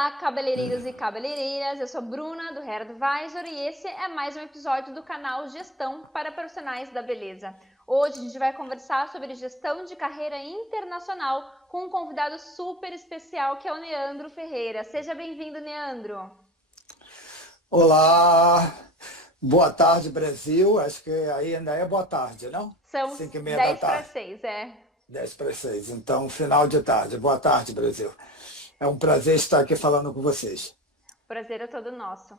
Olá, cabeleireiros e cabeleireiras, eu sou Bruna do Hair Advisor e esse é mais um episódio do canal Gestão para Profissionais da Beleza. Hoje a gente vai conversar sobre gestão de carreira internacional com um convidado super especial que é o Neandro Ferreira. Seja bem-vindo, Neandro. Olá, boa tarde, Brasil. Acho que aí ainda é boa tarde, não? São 5:30 da 10 para tarde, 6, é. 10 para 6. Então, final de tarde. Boa tarde, Brasil. É um prazer estar aqui falando com vocês. O prazer é todo nosso.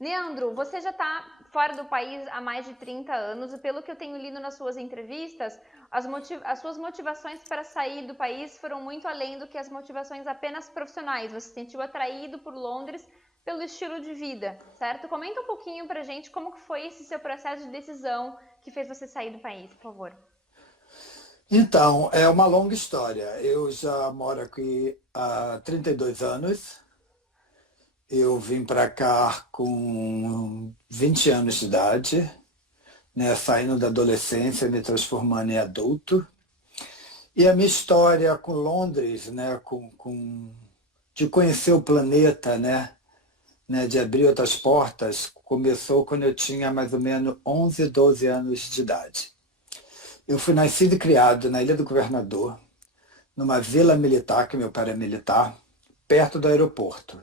Leandro, você já está fora do país há mais de 30 anos e pelo que eu tenho lido nas suas entrevistas, as suas motivações para sair do país foram muito além do que as motivações apenas profissionais. Você se sentiu atraído por Londres pelo estilo de vida, certo? Comenta um pouquinho pra gente como que foi esse seu processo de decisão que fez você sair do país, por favor. Então, é uma longa história. Eu já moro aqui há 32 anos. Eu vim para cá com 20 anos de idade, né, saindo da adolescência, me transformando em adulto. E a minha história com Londres, né, de conhecer o planeta, né, de abrir outras portas, começou quando eu tinha mais ou menos 11, 12 anos de idade. Eu fui nascido e criado na Ilha do Governador, numa vila militar, que meu pai era militar, perto do aeroporto.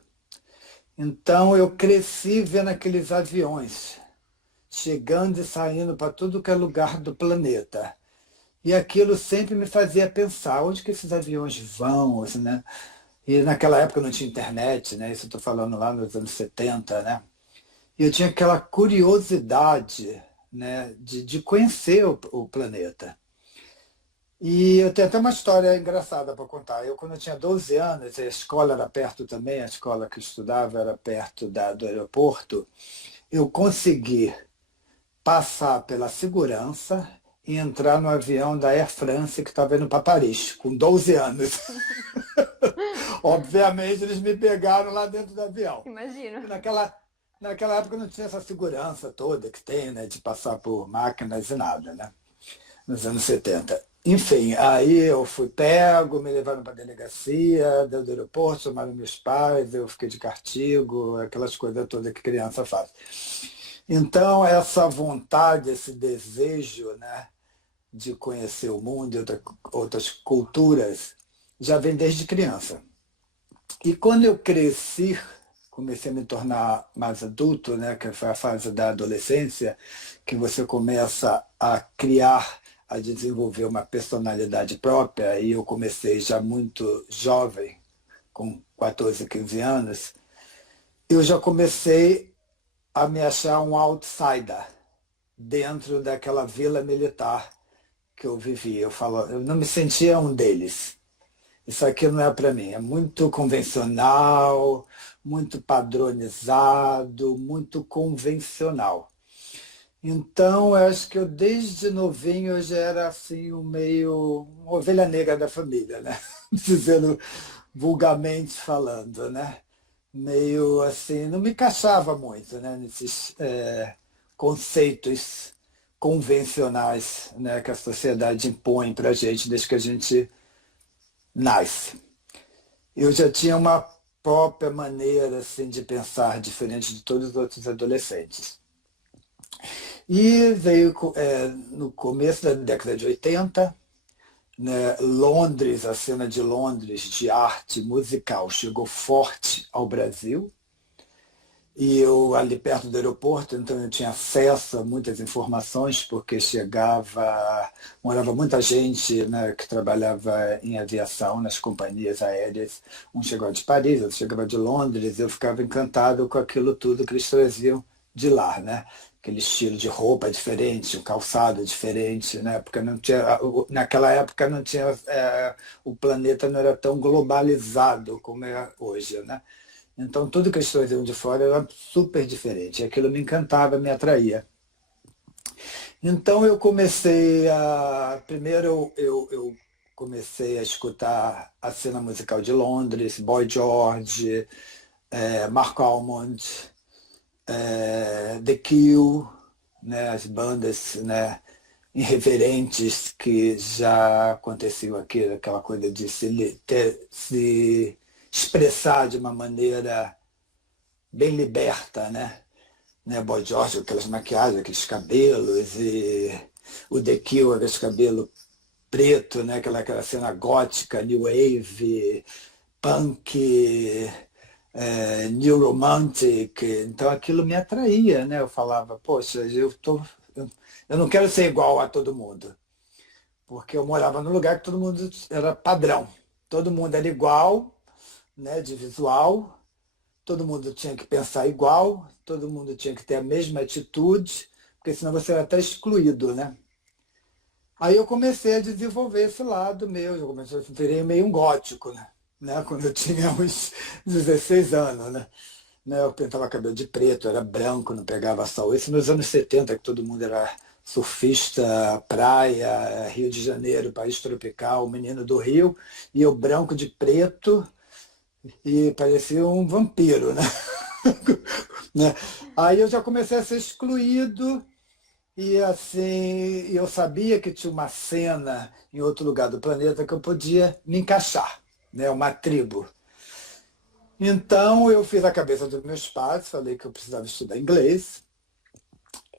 Então eu cresci vendo aqueles aviões, chegando e saindo para tudo que é lugar do planeta. E aquilo sempre me fazia pensar, onde que esses aviões vão, assim, né? E naquela época não tinha internet, né? Isso eu estou falando lá nos anos 70, né? E eu tinha aquela curiosidade, né, de conhecer o planeta. E eu tenho até uma história engraçada para contar. Eu, quando eu tinha 12 anos, a escola era perto também, a escola que eu estudava era perto do aeroporto, eu consegui passar pela segurança e entrar no avião da Air France que estava indo para Paris, com 12 anos. Obviamente, eles me pegaram lá dentro do avião. Imagino. E naquela época não tinha essa segurança toda que tem, né, de passar por máquinas e nada, né? Nos anos 70. Enfim, aí eu fui pego, me levaram para a delegacia do aeroporto, chamaram meus pais, eu fiquei de castigo, aquelas coisas todas que criança faz. Então, essa vontade, esse desejo, né, de conhecer o mundo e outras culturas, já vem desde criança. E quando eu cresci, comecei a me tornar mais adulto, né, que foi a fase da adolescência, que você começa a criar, a desenvolver uma personalidade própria, e eu comecei já muito jovem, com 14, 15 anos, eu já comecei a me achar um outsider dentro daquela vila militar que eu vivia. Eu não me sentia um deles. Isso aqui não é para mim, é muito convencional, muito padronizado, muito convencional. Então, eu acho que eu desde novinho eu já era assim um meio uma ovelha negra da família, né? Dizendo vulgarmente falando, né? Meio assim, não me encaixava muito, né? Nesses conceitos convencionais, né? Que a sociedade impõe para a gente desde que a gente nasce. Eu já tinha uma própria maneira assim de pensar diferente de todos os outros adolescentes. E veio no começo da década de 80, né, Londres, a cena de Londres de arte musical chegou forte ao Brasil. E eu ali perto do aeroporto, então eu tinha acesso a muitas informações, porque morava muita gente, né, que trabalhava em aviação, nas companhias aéreas. Um chegava de Paris, outro chegava de Londres, eu ficava encantado com aquilo tudo que eles traziam de lá, né? Aquele estilo de roupa diferente, o calçado diferente, né? Porque não tinha, naquela época não tinha, o planeta não era tão globalizado como é hoje, né? Então, tudo que eles traziam de fora era super diferente. Aquilo me encantava, me atraía. Então, eu comecei a. Primeiro, eu comecei a escutar a cena musical de Londres, Boy George, Mark Almond, The Cure, né, as bandas, né, irreverentes que já aconteciam aqui, aquela coisa de se expressar de uma maneira bem liberta, né? Boy George, aquelas maquiagens, aqueles cabelos, e o The Cure, aqueles cabelos preto, né? Aquela cena gótica, new wave, punk, new romantic. Então aquilo me atraía, né? Eu falava, poxa, eu não quero ser igual a todo mundo, porque eu morava num lugar que todo mundo era padrão, todo mundo era igual, né? De visual. Todo mundo tinha que pensar igual, todo mundo tinha que ter a mesma atitude, porque senão você era até excluído, né? Aí eu comecei a desenvolver esse lado meu, eu comecei a virei meio um gótico, né? Quando eu tinha uns 16 anos, né? Eu pintava cabelo de preto, era branco, não pegava sol. Isso nos anos 70, que todo mundo era surfista, praia, Rio de Janeiro, país tropical, menino do Rio, e eu branco de preto, e parecia um vampiro, né? Né? Aí eu já comecei a ser excluído e assim eu sabia que tinha uma cena em outro lugar do planeta que eu podia me encaixar, né? Uma tribo. Então eu fiz a cabeça dos meus pais, falei que eu precisava estudar inglês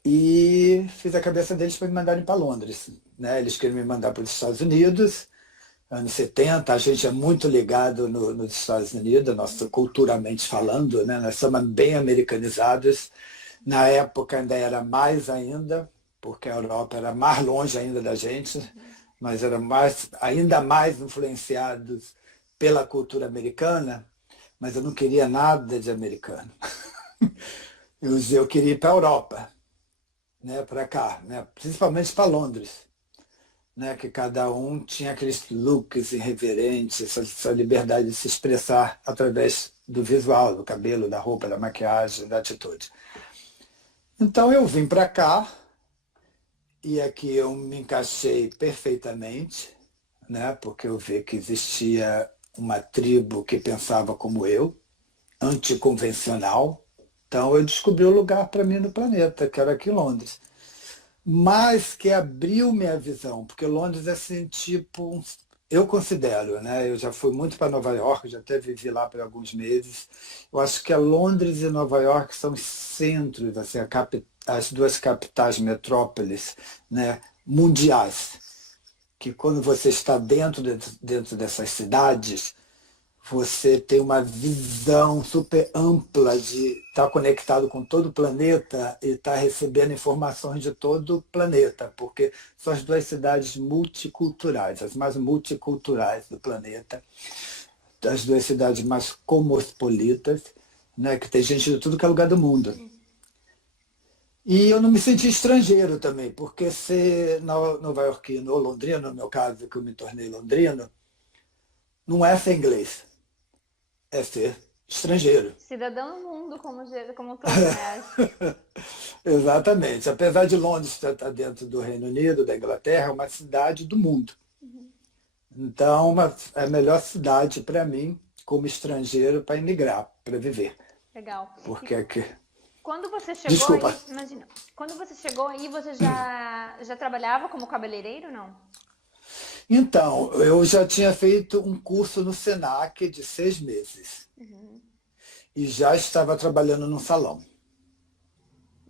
e fiz a cabeça deles para me mandarem para Londres, né? Eles queriam me mandar para os Estados Unidos. Anos 70, a gente é muito ligado nos Estados Unidos, nossa, culturalmente falando, né? Nós somos bem americanizados. Na época ainda era mais ainda, porque a Europa era mais longe ainda da gente, mas era ainda mais influenciados pela cultura americana, mas eu não queria nada de americano. Eu queria ir para a Europa, né? Para cá, né? Principalmente para Londres. Né, que cada um tinha aqueles looks irreverentes, essa liberdade de se expressar através do visual, do cabelo, da roupa, da maquiagem, da atitude. Então eu vim para cá e aqui eu me encaixei perfeitamente, né, porque eu vi que existia uma tribo que pensava como eu, anticonvencional. Então eu descobri o lugar para mim no planeta, que era aqui em Londres. Mas que abriu minha visão, porque Londres é assim, tipo, eu considero, né? Eu já fui muito para Nova York, já até vivi lá por alguns meses. Eu acho que Londres e Nova York são os centros, assim, as duas capitais metrópoles, né, mundiais. Que quando você está dentro dessas cidades, você tem uma visão super ampla de estar conectado com todo o planeta e estar recebendo informações de todo o planeta, porque são as duas cidades multiculturais, as mais multiculturais do planeta, as duas cidades mais cosmopolitas, né, que tem gente de tudo que é lugar do mundo. E eu não me senti estrangeiro também, porque ser nova-iorquino ou londrino, no meu caso, que eu me tornei londrino, não é ser inglês. É ser estrangeiro. Cidadão do mundo, como todo, né? Exatamente. Apesar de Londres estar dentro do Reino Unido, da Inglaterra, é uma cidade do mundo. Então, é a melhor cidade para mim, como estrangeiro, para emigrar, para viver. Legal. Porque aqui. Quando você chegou Desculpa. aí, imagina, quando você chegou aí, você já trabalhava como cabeleireiro, não? Então, eu já tinha feito um curso no Senac de 6 meses. E já estava trabalhando num salão.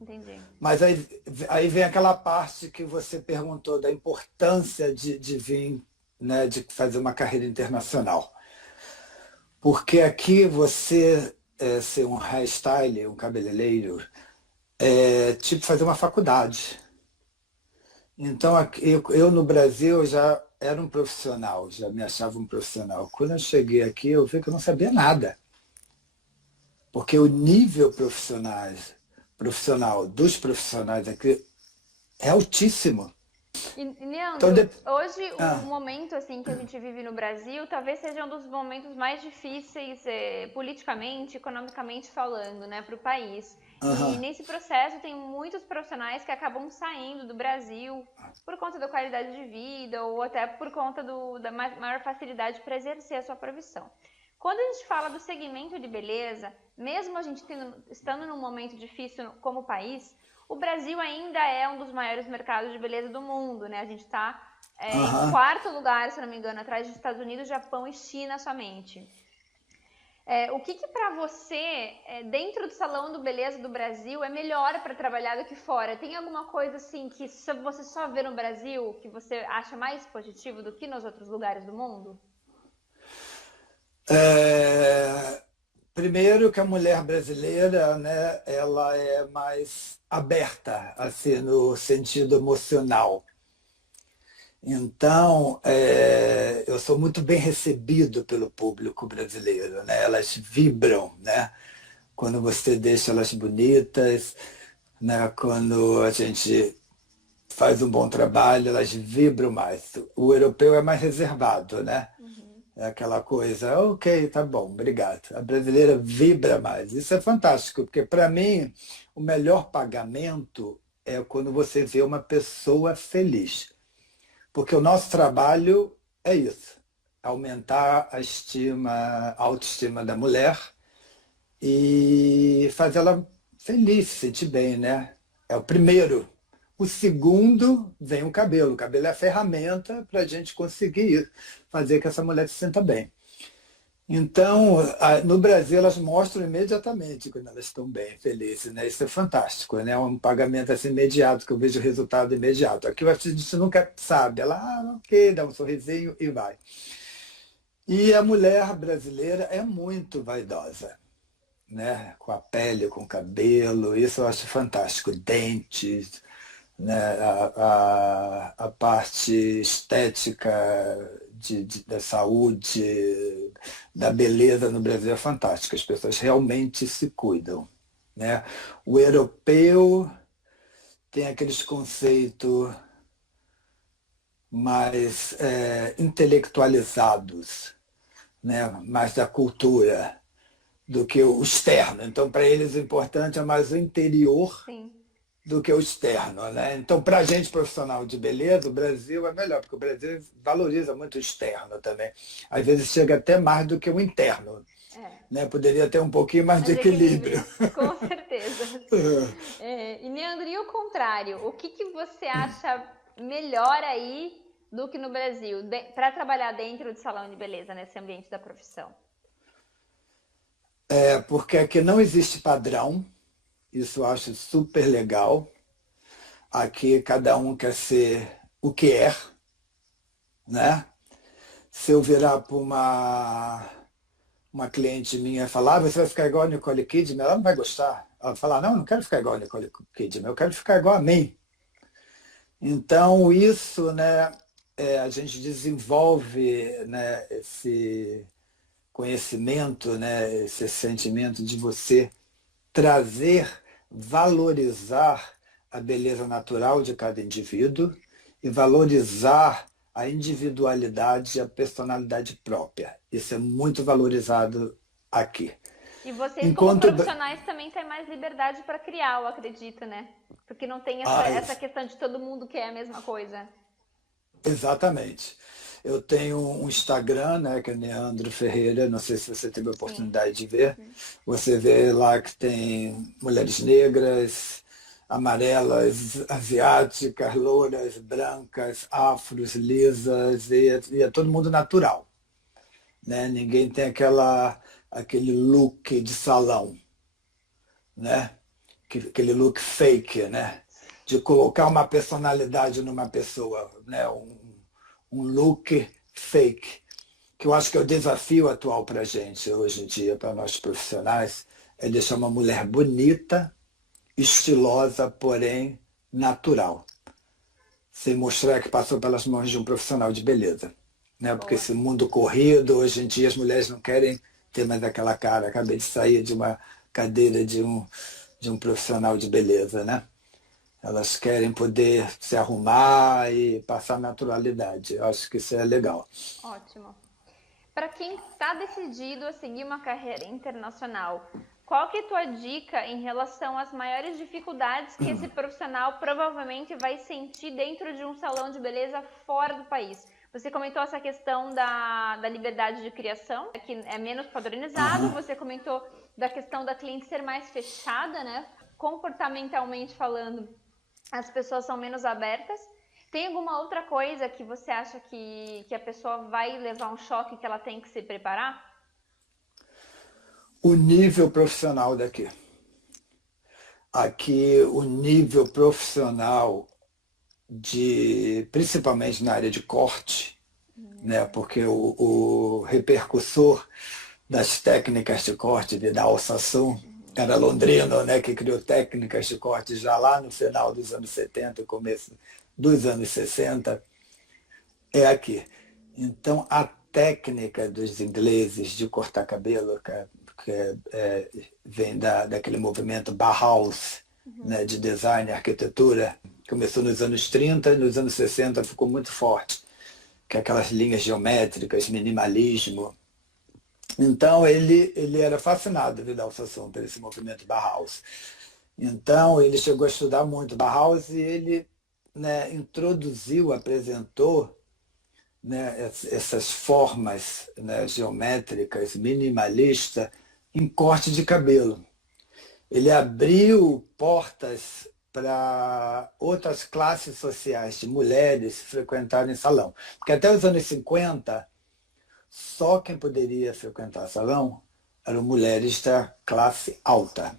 Entendi. Mas aí vem aquela parte que você perguntou da importância de vir, né, de fazer uma carreira internacional. Porque aqui você ser um hairstyle, um cabeleireiro, é tipo fazer uma faculdade. Então eu no Brasil já era um profissional, já me achava um profissional. Quando eu cheguei aqui, eu vi que eu não sabia nada. Porque o nível profissional dos profissionais aqui é altíssimo. E, Leandro, Então, hoje o momento assim que a gente vive no Brasil talvez seja um dos momentos mais difíceis politicamente, economicamente falando, né, para o país. E nesse processo tem muitos profissionais que acabam saindo do Brasil por conta da qualidade de vida ou até por conta da maior facilidade para exercer a sua profissão. Quando a gente fala do segmento de beleza, mesmo a gente estando num momento difícil como país, o Brasil ainda é um dos maiores mercados de beleza do mundo, né? A gente está em quarto lugar, se não me engano, atrás dos Estados Unidos, Japão e China somente. O que para você, dentro do Salão do Beleza do Brasil, é melhor para trabalhar do que fora? Tem alguma coisa assim que você só vê no Brasil, que você acha mais positivo do que nos outros lugares do mundo? É, primeiro que a mulher brasileira, né, ela é mais aberta, assim, no sentido emocional. Então, eu sou muito bem recebido pelo público brasileiro, né? Elas vibram, né? Quando você deixa elas bonitas, né? Quando a gente faz um bom trabalho, elas vibram mais. O europeu é mais reservado, né? Uhum. É aquela coisa, ok, tá bom, obrigado. A brasileira vibra mais. Isso é fantástico, porque para mim o melhor pagamento é quando você vê uma pessoa feliz. Porque o nosso trabalho é isso, aumentar a autoestima da mulher e fazer ela feliz, se sentir bem, né? É o primeiro. O segundo vem o cabelo. O cabelo é a ferramenta para a gente conseguir fazer que essa mulher se sinta bem. Então, no Brasil, elas mostram imediatamente quando elas estão bem, felizes, né? Isso é fantástico, né? É um pagamento assim imediato, que eu vejo o resultado imediato. Aqui a gente nunca sabe. Ela, ok, dá um sorrisinho e vai. E a mulher brasileira é muito vaidosa, né? Com a pele, com o cabelo, isso eu acho fantástico. Dentes, né? A parte estética da saúde, da beleza no Brasil é fantástica. As pessoas realmente se cuidam, né? O europeu tem aqueles conceitos mais intelectualizados, né? Mais da cultura do que o externo. Então, para eles, o importante é mais o interior Sim. do que o externo, né? Então, para a gente profissional de beleza, o Brasil é melhor, porque o Brasil valoriza muito o externo também. Às vezes chega até mais do que o interno, É. né? Poderia ter um pouquinho mais de Mas de equilíbrio. equilíbrio, com certeza. E Leandro, e o contrário? O que você acha melhor aí do que no Brasil, para trabalhar dentro do salão de beleza, nesse ambiente da profissão? Porque aqui não existe padrão, isso eu acho super legal. Aqui cada um quer ser o que é, né? Se eu virar para uma cliente minha e falar, você vai ficar igual a Nicole Kidman, ela não vai gostar. Ela vai falar, não, eu não quero ficar igual a Nicole Kidman, eu quero ficar igual a mim. Então, isso, né, a gente desenvolve, né, esse conhecimento, né, esse sentimento de você trazer, valorizar a beleza natural de cada indivíduo e valorizar a individualidade e a personalidade própria. Isso é muito valorizado aqui. E vocês, como Enquanto. profissionais, também têm mais liberdade para criar, eu acredito, né? Porque não tem essa questão de todo mundo quer a mesma coisa. Exatamente. Eu tenho um Instagram, né, que é Leandro Ferreira, não sei se você teve a Sim. oportunidade de ver. Você vê lá que tem mulheres negras, amarelas, asiáticas, louras, brancas, afros, lisas, e é todo mundo natural, né? Ninguém tem aquele look de salão, né? Aquele look fake, né? De colocar uma personalidade numa pessoa, né? Um look fake, que eu acho que é o desafio atual para a gente hoje em dia, para nós profissionais, é deixar uma mulher bonita, estilosa, porém natural, sem mostrar que passou pelas mãos de um profissional de beleza. Né? Porque Boa. esse mundo corrido, hoje em dia as mulheres não querem ter mais aquela cara. Acabei de sair de uma cadeira de um profissional de beleza, né? Elas querem poder se arrumar e passar naturalidade. Eu acho que isso é legal. Ótimo. Para quem está decidido a seguir uma carreira internacional, qual que é a tua dica em relação às maiores dificuldades que esse profissional provavelmente vai sentir dentro de um salão de beleza fora do país? Você comentou essa questão da liberdade de criação, que é menos padronizado, Uhum. você comentou da questão da cliente ser mais fechada, né? Comportamentalmente falando, as pessoas são menos abertas. Tem alguma outra coisa que você acha que a pessoa vai levar um choque que ela tem que se preparar? O nível profissional daqui. Aqui, o nível profissional, principalmente na área de corte, né? Porque o repercussor das técnicas de corte da Alsasson era londrino, né? Que criou técnicas de corte já lá no final dos anos 70, começo dos anos 60, é aqui. Então, a técnica dos ingleses de cortar cabelo, vem daquele movimento Bauhaus, né, de design e arquitetura, começou nos anos 30, nos anos 60 ficou muito forte, que é aquelas linhas geométricas, minimalismo. Então, ele era fascinado, Vidal Sassoon, por esse movimento Bauhaus. Então, ele chegou a estudar muito Bauhaus e ele, né, introduziu, apresentou, né, essas formas, né, geométricas, minimalistas, em corte de cabelo. Ele abriu portas para outras classes sociais de mulheres frequentarem salão. Porque até os anos 50, só quem poderia frequentar salão eram mulheres da classe alta.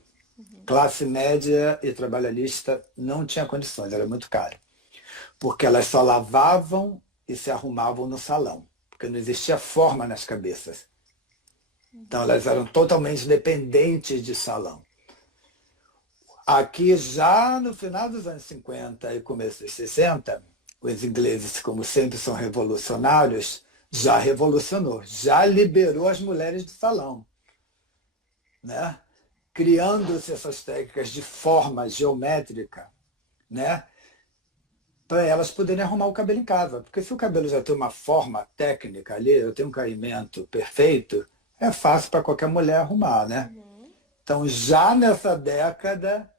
Classe média e trabalhista não tinha condições, era muito caro. Porque elas só lavavam e se arrumavam no salão, porque não existia forma nas cabeças. Então elas eram totalmente dependentes de salão. Aqui, já no final dos anos 50 e começo dos 60, os ingleses, como sempre são revolucionários, já revolucionou, já liberou as mulheres do salão, né? Criando-se essas técnicas de forma geométrica, né? Para elas poderem arrumar o cabelo em casa. Porque se o cabelo já tem uma forma técnica ali, eu tenho um caimento perfeito, é fácil para qualquer mulher arrumar, né? Então, já nessa década,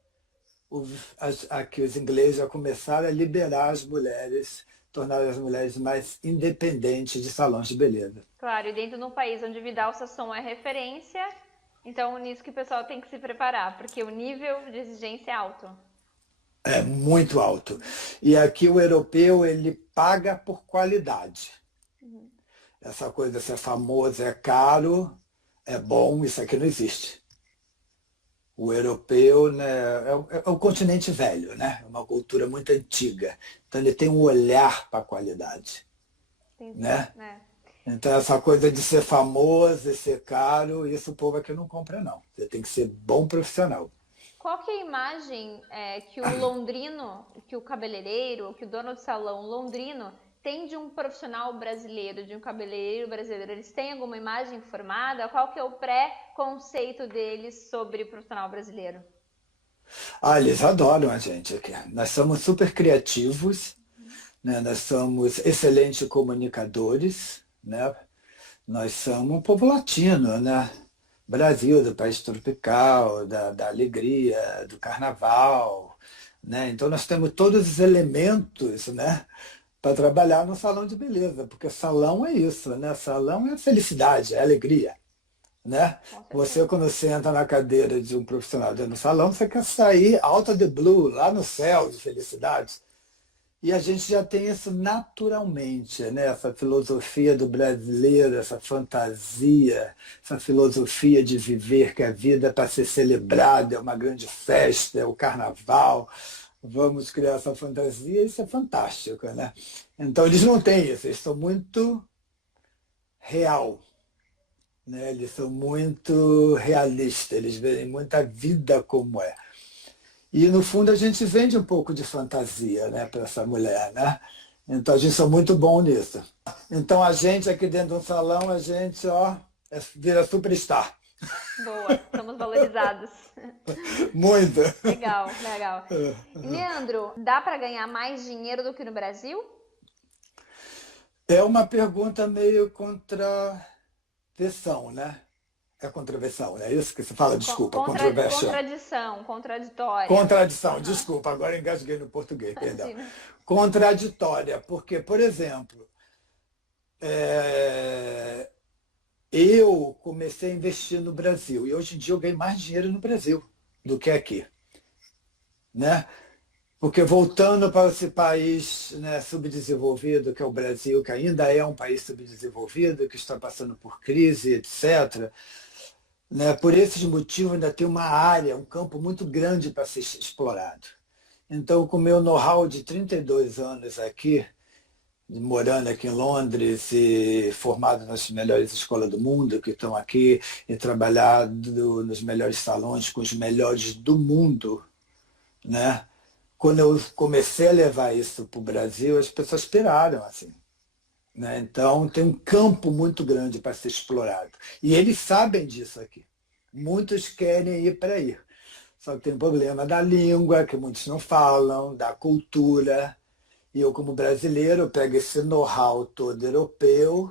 aqui os ingleses já começaram a liberar as mulheres, tornar as mulheres mais independentes de salões de beleza. Claro, e dentro de um país onde Vidal Sassoon é referência, então nisso que o pessoal tem que se preparar, porque o nível de exigência é alto. É muito alto. E aqui o europeu, ele paga por qualidade. Essa coisa, se é famoso, é caro, é bom, isso aqui não existe. O europeu, né, é um continente velho, né? É uma cultura muito antiga. Então ele tem um olhar para a qualidade. Entendi, né? É. Então essa coisa de ser famoso e ser caro, isso o povo aqui não compra não. Você tem que ser bom profissional. Qual que é a imagem que o londrino, que o cabeleireiro, que o dono de salão londrino tem de um profissional brasileiro, de um cabeleireiro brasileiro? Eles têm alguma imagem formada? Qual que é o pré-conceito deles sobre o profissional brasileiro? Ah, eles adoram a gente aqui. Nós somos super criativos, né? Nós somos excelentes comunicadores, né? Nós somos um povo latino, né? Brasil, do país tropical, da alegria, do carnaval, né? Então nós temos todos os elementos, né, para trabalhar no salão de beleza, porque salão é isso, né? Salão é felicidade, é alegria, né? Você, quando você entra na cadeira de um profissional dentro do salão, você quer sair out of the blue, lá no céu de felicidade. E a gente já tem isso naturalmente, né? Essa filosofia do brasileiro, essa fantasia, essa filosofia de viver que a vida é para ser celebrada, é uma grande festa, é o carnaval. Vamos criar essa fantasia, isso é fantástico, né? Então eles não têm isso, eles são muito real, né? Eles são muito realistas, eles veem muita vida como é. E, no fundo, a gente vende um pouco de fantasia, né, para essa mulher, né? Então, a gente é muito bom nisso. Então, a gente aqui dentro de um salão, a gente, vira superstar. Boa, somos valorizados. Muito. Legal, legal. Leandro, dá para ganhar mais dinheiro do que no Brasil? É uma pergunta meio contradição, né? É contravenção, é isso que você fala? Desculpa, contraditória. Contradição, desculpa, agora engasguei no português, perdão. Imagina. Contraditória, porque, por exemplo, eu comecei a investir no Brasil e hoje em dia eu ganho mais dinheiro no Brasil do que aqui, né? Porque voltando para esse país, né, subdesenvolvido, que é o Brasil, que ainda é um país subdesenvolvido, que está passando por crise, etc., né? Por esses motivos, ainda tem uma área, um campo muito grande para ser explorado. Então, com o meu know-how de 32 anos aqui, morando aqui em Londres e formado nas melhores escolas do mundo que estão aqui e trabalhado nos melhores salões com os melhores do mundo, né? Quando eu comecei a levar isso para o Brasil, as pessoas piraram assim, né? Então tem um campo muito grande para ser explorado e eles sabem disso aqui. Muitos querem ir para aí, só que tem um problema da língua que muitos não falam, da cultura. E eu, como brasileiro, pego esse know-how todo europeu,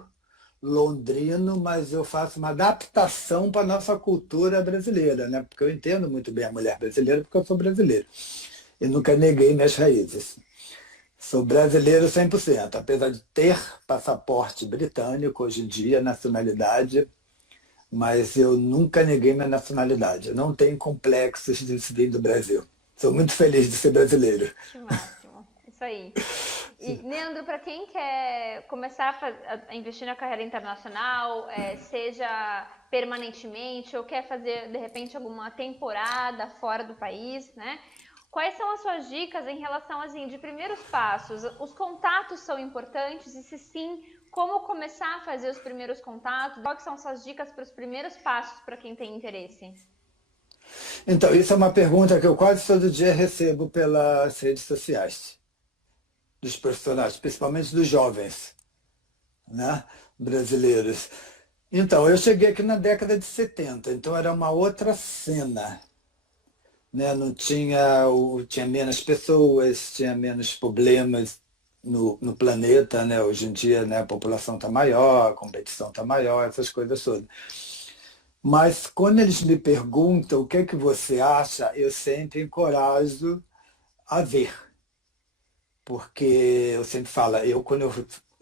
londrino, mas eu faço uma adaptação para a nossa cultura brasileira, né? Porque eu entendo muito bem a mulher brasileira, porque eu sou brasileiro. E nunca neguei minhas raízes. Sou brasileiro 100%, apesar de ter passaporte britânico hoje em dia, nacionalidade, mas eu nunca neguei minha nacionalidade. Eu não tenho complexos de vir do Brasil. Sou muito feliz de ser brasileiro. Que máximo. Isso aí. E, Leandro, para quem quer começar a investir na carreira internacional, seja permanentemente ou quer fazer, de repente, alguma temporada fora do país, né? Quais são as suas dicas em relação, assim, de primeiros passos? Os contatos são importantes? E se sim, como começar a fazer os primeiros contatos? Quais são as suas dicas para os primeiros passos para quem tem interesse? Então, isso é uma pergunta que eu quase todo dia recebo pelas redes sociais, dos profissionais, principalmente dos jovens, né, brasileiros. Então, eu cheguei aqui na década de 70, então era uma outra cena, né? Não tinha, tinha menos pessoas, tinha menos problemas no planeta, né? Hoje em dia, né, a população está maior, a competição está maior, essas coisas todas. Mas quando eles me perguntam o que é que você acha, eu sempre encorajo a ver. Porque eu sempre falo,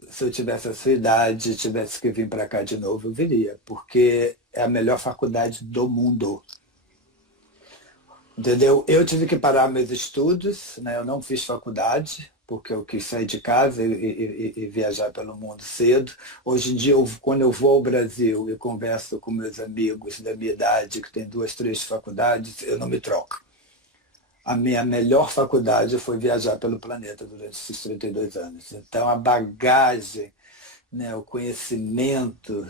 se eu tivesse a sua idade, tivesse que vir para cá de novo, eu viria. Porque é a melhor faculdade do mundo. Entendeu? Eu tive que parar meus estudos, né? Eu não fiz faculdade, porque eu quis sair de casa e viajar pelo mundo cedo. Hoje em dia, quando eu vou ao Brasil e converso com meus amigos da minha idade, que tem duas, três faculdades, eu não me troco. A minha melhor faculdade foi viajar pelo planeta durante esses 32 anos. Então, a bagagem, né, o conhecimento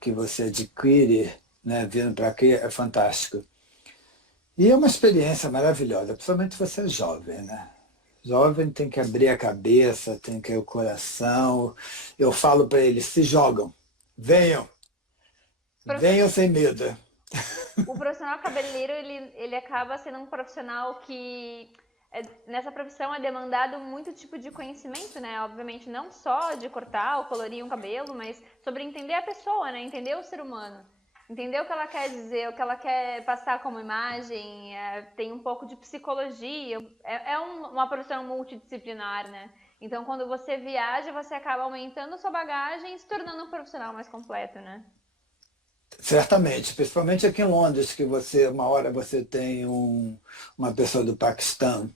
que você adquire, né, vindo para aqui é fantástico. E é uma experiência maravilhosa, principalmente se você é jovem, né? Jovem tem que abrir a cabeça, tem que ir o coração. Eu falo para eles, se jogam, venham, venham sem medo. O profissional cabeleireiro, ele acaba sendo um profissional que, nessa profissão, é demandado muito tipo de conhecimento, né? Obviamente, não só de cortar ou colorir um cabelo, mas sobre entender a pessoa, né? Entender o ser humano. Entender o que ela quer dizer, o que ela quer passar como imagem, tem um pouco de psicologia, uma profissão multidisciplinar, né? Então, quando você viaja, você acaba aumentando sua bagagem e se tornando um profissional mais completo, né? Certamente, principalmente aqui em Londres, que uma hora você tem uma pessoa do Paquistão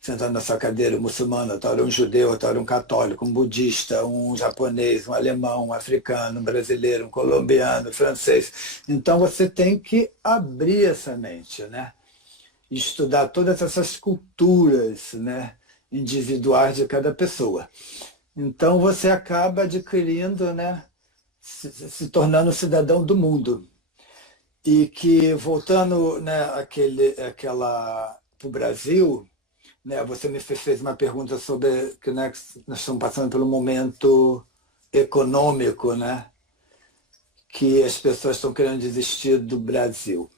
sentado na sua cadeira, um muçulmano, outra hora um judeu, outra hora um católico, um budista, um japonês, um alemão, um africano, um brasileiro, um colombiano, um francês. Então você tem que abrir essa mente, né? Estudar todas essas culturas, né, individuais de cada pessoa. Então você acaba adquirindo, né, se tornando cidadão do mundo. E que, voltando, né, para o Brasil, né, você me fez uma pergunta sobre que, né, que nós estamos passando pelo momento econômico, né, que as pessoas estão querendo desistir do Brasil.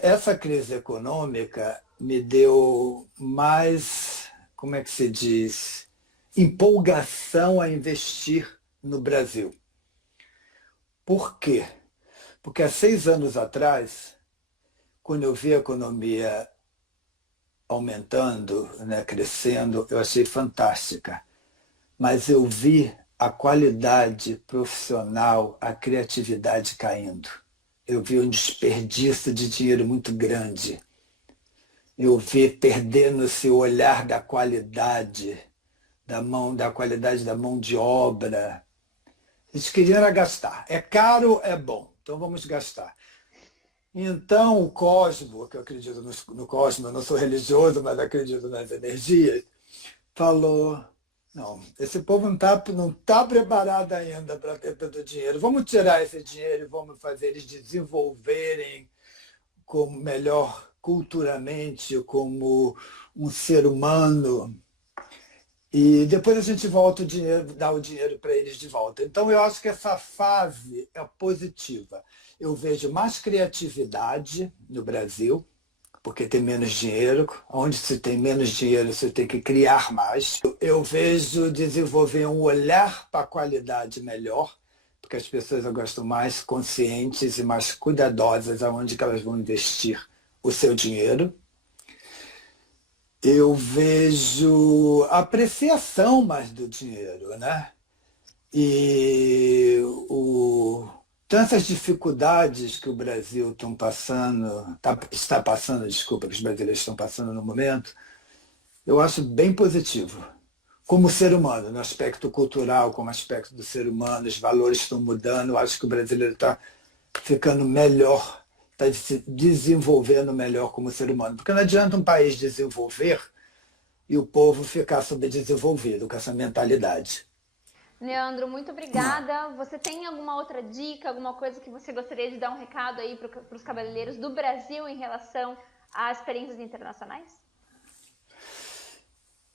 Essa crise econômica me deu mais, como é que se diz, empolgação a investir no Brasil. Por quê? Porque há 6 anos atrás, quando eu vi a economia aumentando, né, crescendo, eu achei fantástica. Mas eu vi a qualidade profissional, a criatividade caindo. Eu vi um desperdício de dinheiro muito grande. Eu vi perdendo-se o olhar da qualidade, da qualidade da mão de obra. Eles queriam era gastar. É caro, é bom. então vamos gastar. Então, o Cosmo, que eu acredito no Cosmo, eu não sou religioso, mas acredito nas energias, falou, não, esse povo não tá preparado ainda para ter tanto dinheiro. Vamos tirar esse dinheiro e vamos fazer eles desenvolverem como melhor culturalmente, como um ser humano. E depois a gente volta o dinheiro, dá o dinheiro para eles de volta. Então, eu acho que essa fase é positiva. Eu vejo mais criatividade no Brasil, porque tem menos dinheiro. Onde se tem menos dinheiro, você tem que criar mais. Eu vejo desenvolver um olhar para a qualidade melhor, porque as pessoas agora estão mais conscientes e mais cuidadosas aonde que elas vão investir o seu dinheiro. Eu vejo apreciação mais do dinheiro, né? E tantas dificuldades que o Brasil está passando, desculpa, que os brasileiros estão passando no momento, eu acho bem positivo. Como ser humano, no aspecto cultural, como aspecto do ser humano, os valores estão mudando, eu acho que o brasileiro está ficando melhor, está se desenvolvendo melhor como ser humano. Porque não adianta um país desenvolver e o povo ficar subdesenvolvido com essa mentalidade. Leandro, muito obrigada. Você tem alguma outra dica, alguma coisa que você gostaria de dar um recado aí para os cabeleireiros do Brasil em relação a experiências internacionais?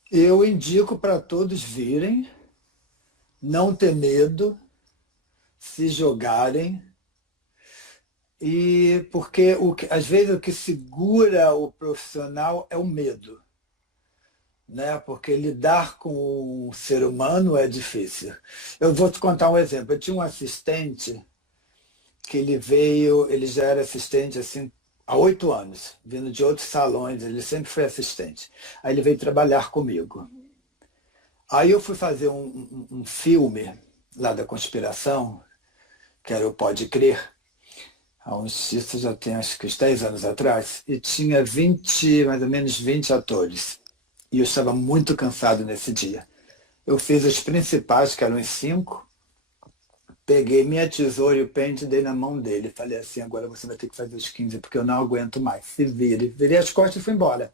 Eu indico para todos virem, não ter medo, se jogarem. E porque às vezes o que segura o profissional é o medo, né? Porque lidar com o ser humano é difícil. Eu vou te contar um exemplo. Eu tinha um assistente que ele já era assistente assim há 8 anos, vindo de outros salões, ele sempre foi assistente. Aí ele veio trabalhar comigo. Aí eu fui fazer um filme lá da conspiração, que era o Pode Crer, isso já tem acho que uns 10 anos atrás, e tinha mais ou menos 20 atores. E eu estava muito cansado nesse dia. Eu fiz os principais, que eram os 5, peguei minha tesoura e o pente e dei na mão dele. Falei assim, agora você vai ter que fazer os 15, porque eu não aguento mais. Se vire. Virei as costas e fui embora.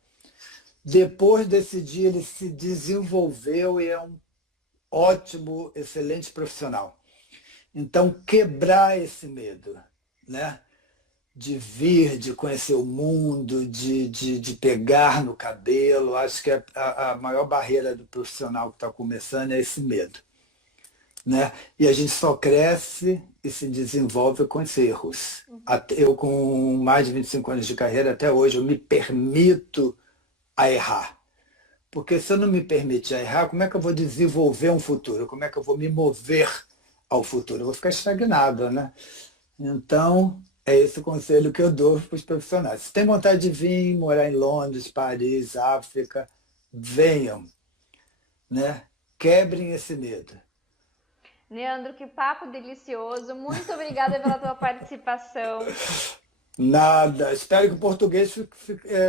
Depois desse dia, ele se desenvolveu e é um ótimo, excelente profissional. Então, quebrar esse medo, né? De vir, de conhecer o mundo, de pegar no cabelo. Acho que a maior barreira do profissional que está começando é esse medo, né? E a gente só cresce e se desenvolve com os erros. Eu, com mais de 25 anos de carreira, até hoje, eu me permito a errar. Porque se eu não me permitir a errar, como é que eu vou desenvolver um futuro? Como é que eu vou me mover ao futuro? Eu vou ficar estagnado, né? Então, é esse o conselho que eu dou para os profissionais. Se tem vontade de vir, morar em Londres, Paris, África, venham, né? Quebrem esse medo. Leandro, que papo delicioso. Muito obrigada pela tua participação. Nada. Espero que o português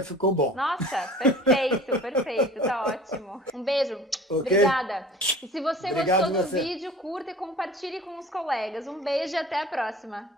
ficou bom. Nossa, perfeito, perfeito. Tá ótimo. Um beijo. Okay? Obrigada. E se você Obrigado gostou do você. vídeo, curta e compartilhe com os colegas. Um beijo e até a próxima.